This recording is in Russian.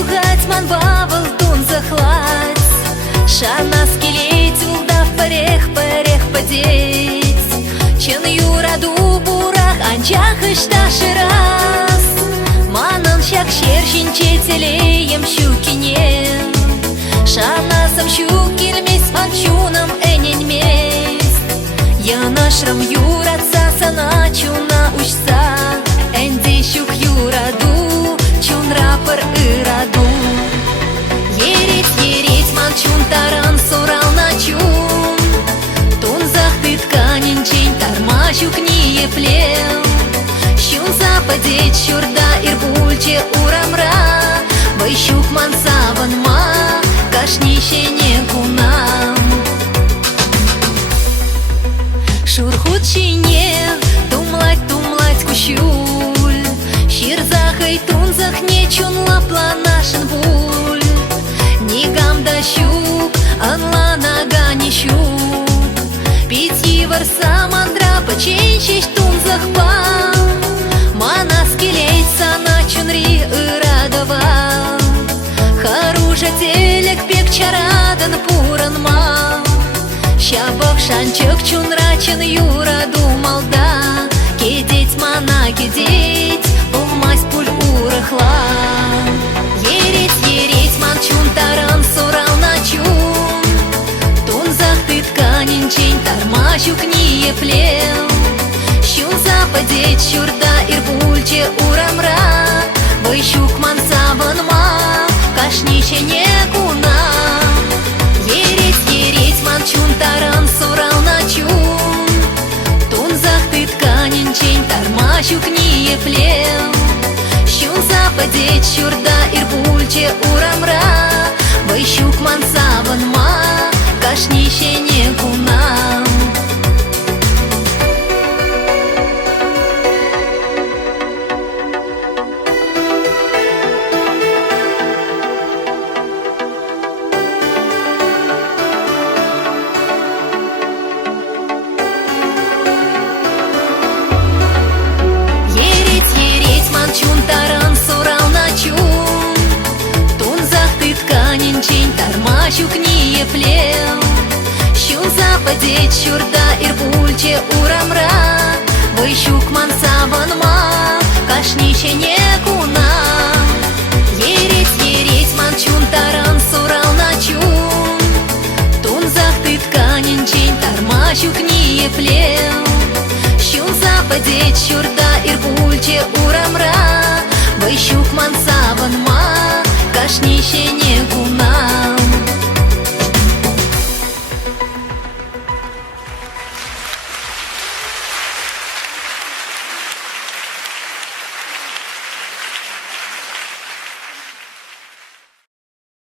югать ман бавыл тун захлать. Шана скелеть улда в парех подеть. Чен юраду бурах анчах ишташи раз. Манан щак шершинче телеем щукине. Шанасам щукилмесь манчунам эненьмесь. Янашрам юратса саначуна учса. Энди щук юраду, чун рапор ыраду. Ереть манчун таран сурал начун. Тунзах ты тканинчень тарма щук не еплел. Щун западеть щурда ирбульче урамра. Бай щук мансаванма, кашнище не кунам. Шурхучине, тумлать кущуль. Щирзах и тунзах не чунла планашин буль. Нигам да щук, анла нога не щук. Пяти варса мандра поченщищ тунзах пам. Мана скелеть сана чунри ырадова. Харужа телек пек чарадан пуран мал. Щабах шанчык чунрачын юраду малда. Кедеть мана кедеть, булмась пуль урыхла. Ереть манчун таран сурал начун. Тунзах ты тканинчень тарма щук не еплел. Щун западеть щурда ирбульче урамра. Бай щук мансаванма, кашнище не куна. Ереть манчун таран сурал начун. Тунзах ты тканинчень тарма щук не еплел. Щун западеть щурда ирбульче урамра. Бай щук мансаванма, кашнище не куна. Манчун таран сурал начун. Тунзах ты тканинчень тарма щук не еплел. Щун западеть щурда ирбульче урамра. Бай щук мансаванма, кашнище не куна. Ереть манчун таран сурал начун. Тунзах ты тканинчень тарма щук не еплел. Щун западеть щурда ирбульче урамра. Бай щук мансаванма, кашнище